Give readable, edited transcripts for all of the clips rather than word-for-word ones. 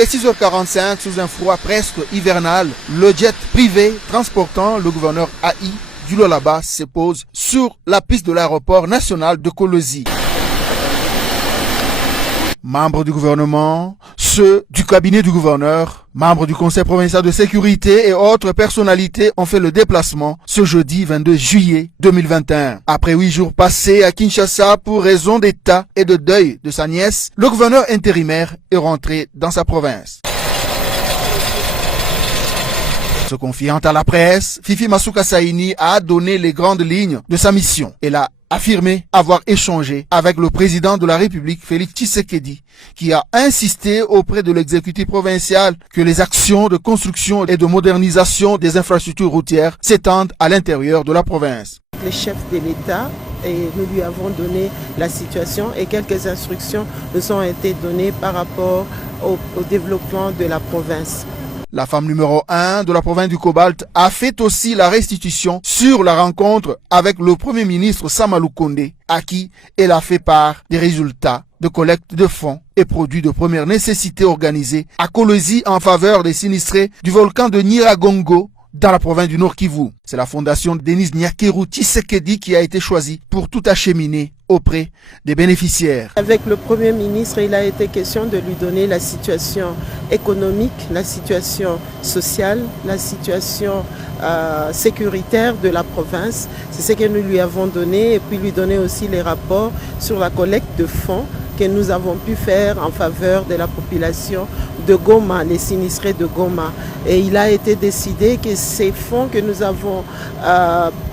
Il est 6h45 sous un froid presque hivernal. Le jet privé transportant le gouverneur AI du Lualaba se pose sur la piste de l'aéroport national de Kolosi. Membres du gouvernement, ceux du cabinet du gouverneur, membres du conseil provincial de sécurité et autres personnalités ont fait le déplacement ce jeudi 22 juillet 2021. Après 8 jours passés à Kinshasa pour raison d'état et de deuil de sa nièce, le gouverneur intérimaire est rentré dans sa province. Se confiant à la presse, Fifi Masuka Saini a donné les grandes lignes de sa mission. Elle a affirmé avoir échangé avec le président de la République, Félix Tshisekedi, qui a insisté auprès de l'exécutif provincial que les actions de construction et de modernisation des infrastructures routières s'étendent à l'intérieur de la province. Le chef de l'État, et nous lui avons donné la situation et quelques instructions nous ont été données par rapport au développement de la province. La femme numéro 1 de la province du Cobalt a fait aussi la restitution sur la rencontre avec le premier ministre Sama Lukonde, à qui elle a fait part des résultats de collecte de fonds et produits de première nécessité organisés à Kolosi en faveur des sinistrés du volcan de Nyiragongo dans la province du Nord Kivu. C'est la fondation Denis Nyakeru Tshisekedi qui a été choisie pour tout acheminer auprès des bénéficiaires. Avec le Premier ministre, il a été question de lui donner la situation économique, la situation sociale, la situation sécuritaire de la province. C'est ce que nous lui avons donné et puis lui donner aussi les rapports sur la collecte de fonds que nous avons pu faire en faveur de la population de Goma, les sinistrés de Goma. Et il a été décidé que ces fonds que nous avons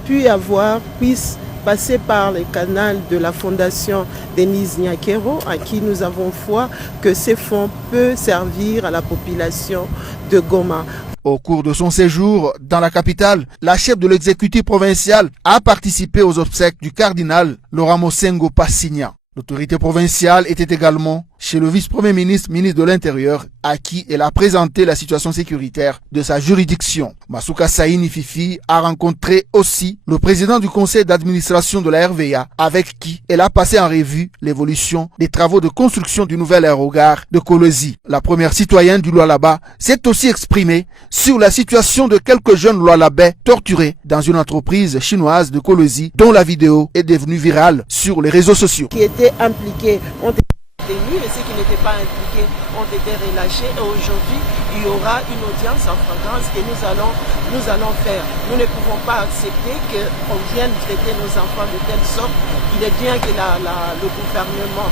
pu avoir puissent passer par le canal de la fondation Denis Nyakeru, à qui nous avons foi que ces fonds peuvent servir à la population de Goma. Au cours de son séjour dans la capitale, la chef de l'exécutif provincial a participé aux obsèques du cardinal Laurent Mosengo Passigna. L'autorité provinciale était également chez le vice-premier ministre, ministre de l'Intérieur, à qui elle a présenté la situation sécuritaire de sa juridiction. Masuka Saini Fifi a rencontré aussi le président du conseil d'administration de la RVA, avec qui elle a passé en revue l'évolution des travaux de construction du nouvel aérogare de Kolosi. La première citoyenne du Lualaba s'est aussi exprimée sur la situation de quelques jeunes Lualabais torturés dans une entreprise chinoise de Kolosi, dont la vidéo est devenue virale sur les réseaux sociaux. Qui étaient impliqués ont été détenus et ceux qui n'étaient pas impliqués ont été relâchés. Et aujourd'hui, il y aura une audience en flagrance que nous allons faire. Nous ne pouvons pas accepter qu'on vienne traiter nos enfants de telle sorte. Il est bien que le gouvernement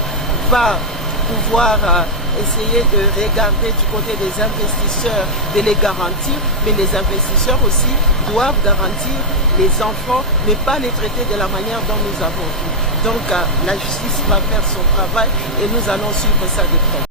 va pouvoir essayer de regarder du côté des investisseurs, de les garantir, mais les investisseurs aussi doivent garantir les enfants, mais pas les traiter de la manière dont nous avons vu. Donc la justice va faire son travail et nous allons suivre ça de près.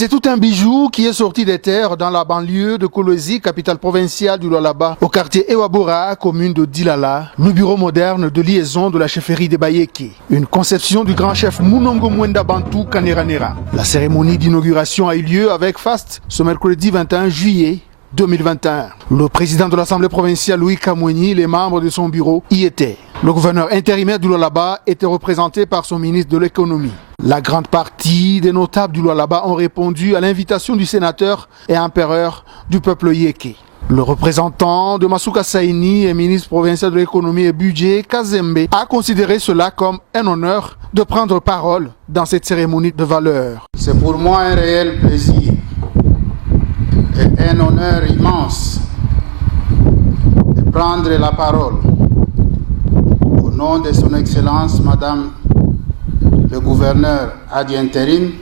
C'est tout un bijou qui est sorti des terres dans la banlieue de Kolwezi, capitale provinciale du Lualaba, au quartier Ewabora, commune de Dilala, le bureau moderne de liaison de la chefferie de Bayeke. Une conception du grand chef Munongo Mwenda Bantu Kaneranera. La cérémonie d'inauguration a eu lieu avec faste ce mercredi 21 juillet 2021. Le président de l'Assemblée provinciale Louis Kamweni, les membres de son bureau y étaient. Le gouverneur intérimaire du Lualaba était représenté par son ministre de l'économie. La grande partie des notables du Lualaba ont répondu à l'invitation du sénateur et empereur du peuple Yeke. Le représentant de Masuka Saini et ministre provincial de l'économie et budget, Kazembe, a considéré cela comme un honneur de prendre parole dans cette cérémonie de valeur. C'est pour moi un réel plaisir et un honneur immense de prendre la parole au nom de son Excellence, Madame le gouverneur Adi Intérim,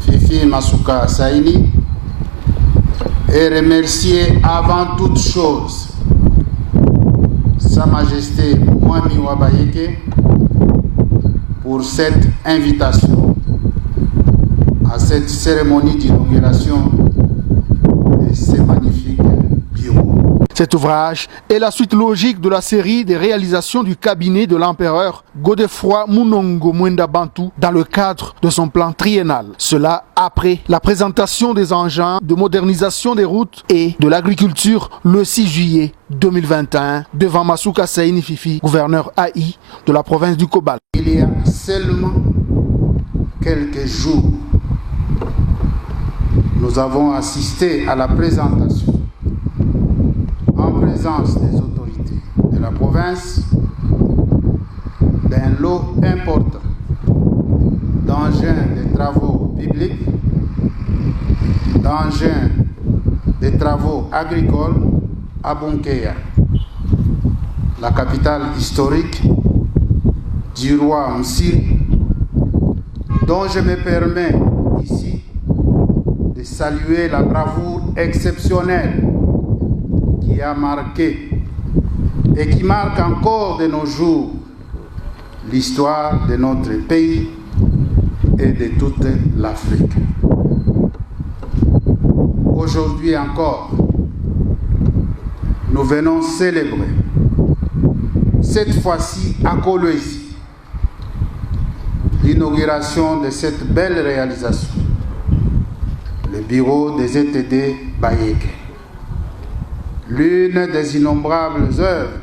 Fifi Masuka Saini, et remercier avant toute chose Sa Majesté Mwami Wabayeke pour cette invitation à cette cérémonie d'inauguration de ces magnifiques bureaux. Cet ouvrage est la suite logique de la série des réalisations du cabinet de l'empereur Godefroy Munongo Mwenda Bantu dans le cadre de son plan triennal. Cela après la présentation des engins de modernisation des routes et de l'agriculture le 6 juillet 2021 devant Masuka Saini Fifi, gouverneur AI de la province du Kobal. Il y a seulement quelques jours, nous avons assisté à la présentation en présence des autorités de la province d'un lot important d'engins de travaux publics, d'engins de travaux agricoles à Bunkeya, la capitale historique du roi Msiri, dont je me permets ici de saluer la bravoure exceptionnelle qui a marqué et qui marque encore de nos jours l'histoire de notre pays et de toute l'Afrique. Aujourd'hui encore, nous venons célébrer, cette fois-ci à Kolwezi, l'inauguration de cette belle réalisation, le bureau des ETD Bayeke. L'une des innombrables œuvres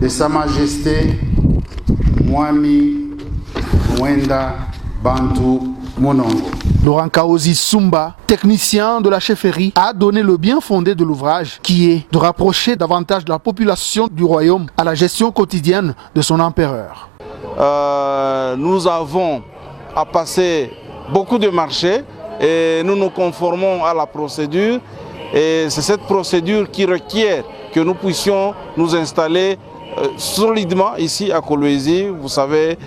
de Sa Majesté Mwami Mwenda Bantu Munongo. Laurent Kaozi Sumba, technicien de la chefferie, a donné le bien fondé de l'ouvrage qui est de rapprocher davantage la population du royaume à la gestion quotidienne de son empereur. Nous avons à passer beaucoup de marchés et nous nous conformons à la procédure. Et c'est cette procédure qui requiert que nous puissions nous installer solidement ici à Kolwezi. Vous savez,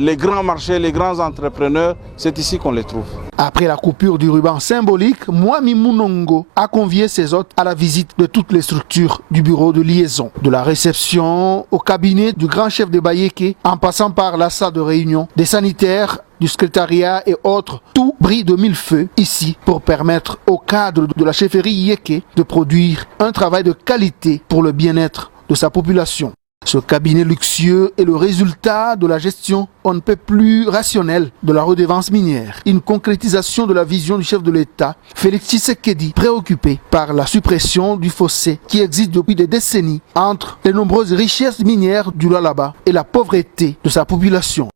les grands marchés, les grands entrepreneurs, c'est ici qu'on les trouve. Après la coupure du ruban symbolique, Mwami Munongo a convié ses hôtes à la visite de toutes les structures du bureau de liaison. De la réception au cabinet du grand chef de Bayeke, en passant par la salle de réunion, des sanitaires, du secrétariat et autres, tout brille de mille feux ici pour permettre au cadre de la chefferie Yeke de produire un travail de qualité pour le bien-être de sa population. Ce cabinet luxueux est le résultat de la gestion on ne peut plus rationnelle de la redevance minière. Une concrétisation de la vision du chef de l'État, Félix Tshisekedi, préoccupé par la suppression du fossé qui existe depuis des décennies entre les nombreuses richesses minières du Lualaba et la pauvreté de sa population.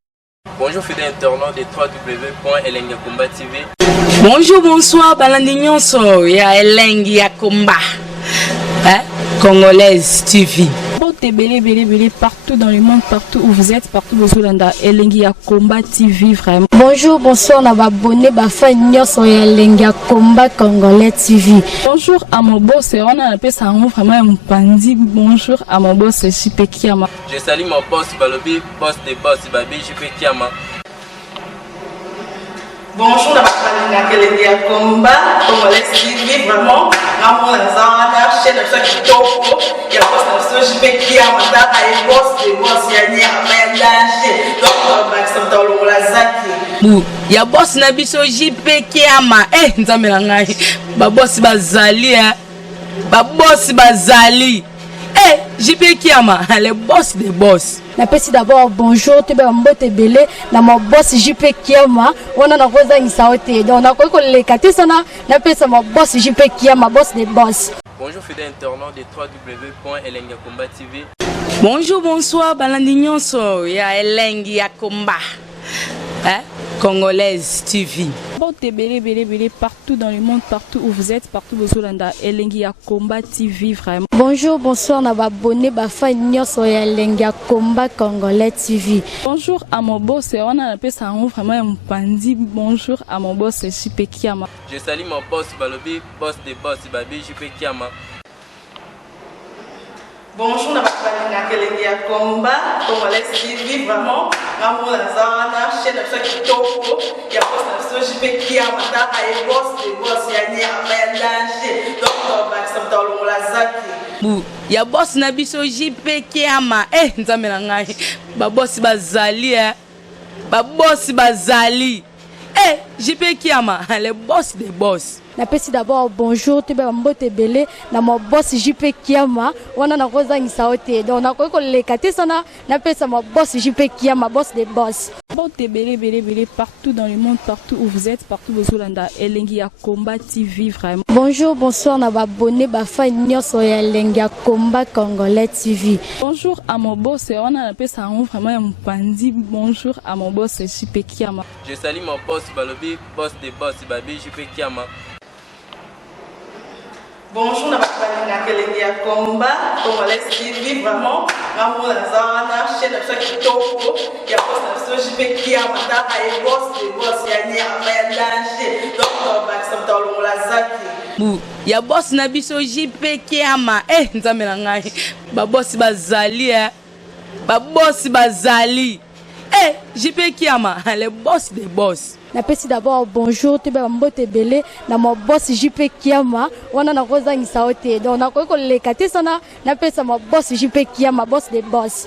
Bonjour fidèles internautes de www.elengiakomba TV. Bonjour, bonsoir, balandi nyonso ya Elengi ya Komba, Congolaise TV. Belé partout dans le monde, partout où vous êtes, partout où vous êtes, Elengi ya Komba TV vraiment. Bonjour, bonsoir, on va abonner bafa nyonso ya Elengi ya Komba Congolais TV. Bonjour à mon boss, on a appelé ça vraiment un pandi. Bonjour à mon boss, JP Kiama. Je salue mon boss Balobi, boss de boss Babi, JP Kiama. Bonjour à ma Elengi ya Komba Congolais TV vraiment. Namo nazana chaîne de chaque topo ya boss de JP Kiama ta ay boss de boss ya ni amenda donc on va s'entendre la zaki. bu ya boss na biso JP Kiama nzambe na ngai ba boss bazali ba boss bazali JP Kiama le boss des boss. Napesi d'abord bonjour te ba mbote belé na mo boss JP Kiama wana na koza ngisaote donc na ko lekati sana napesa mo boss JP Kiama boss des boss. Bonjour fidèles internautes de www.elengiakomba TV. Bonjour, bonsoir, balandi nyonso ya Elengi ya Komba. Congolaise TV. Partout dans le monde, partout où vous êtes, partout où vous êtes, Elengi ya Komba TV vraiment. Bonjour, bonsoir, na abonné ba fan nyonso ya Elengi ya Komba Congolais TV. Bonjour à mon boss, on a appelé ça vraiment un pandi. Bonjour à mon boss JP Kiama. Je salue mon boss Balobi, boss des boss Babi JP Kiama. Bonjour, na Elengi ya Komba Congolais TV vraiment. Maman la zana chaîne de chaque kitoko ya boss na JP Kiama ta ay boss des boss ya ni amandanger donc ba samta longola zaki. Bu ya boss na biso JP Kiama nzambe na ngai ba boss bazali ba boss bazali JP Kiama le boss des boss. Napesi d'abord bonjour te ba mbote belé na mo boss JP Kiama wana na koza ngisaote donc na ko lekati sana napesa mo boss JP Kiama boss des boss. Partout dans le monde, partout où vous êtes, partout où vous êtes, Elengi ya Komba TV vraiment. Bonjour, bonsoir, na abonné ba fan nyonso ya Elengi ya Komba Congolais TV. Bonjour à mon boss, on a appelé ça vraiment un pandi. Bonjour à mon boss JP Kiama. Je salue mon boss Balobi, boss des boss Babi JP Kiama. Bonjour, na Elengi ya Komba Congolais TV vraiment. Maman la zana chaîne de chaque kitoko ya boss na JP Kiama ta ay boss des boss ya ni amandanger donc ba samta longola zaki. Bu ya boss na biso JP Kiama nzambe na ngai ba boss bazali ba boss bazali JP Kiama le boss des boss. Napesi d'abord bonjour te ba mbote belé na mo boss JP Kiama wana na koza ngisaote donc na ko lekati sana napesa mo boss JP Kiama boss des boss.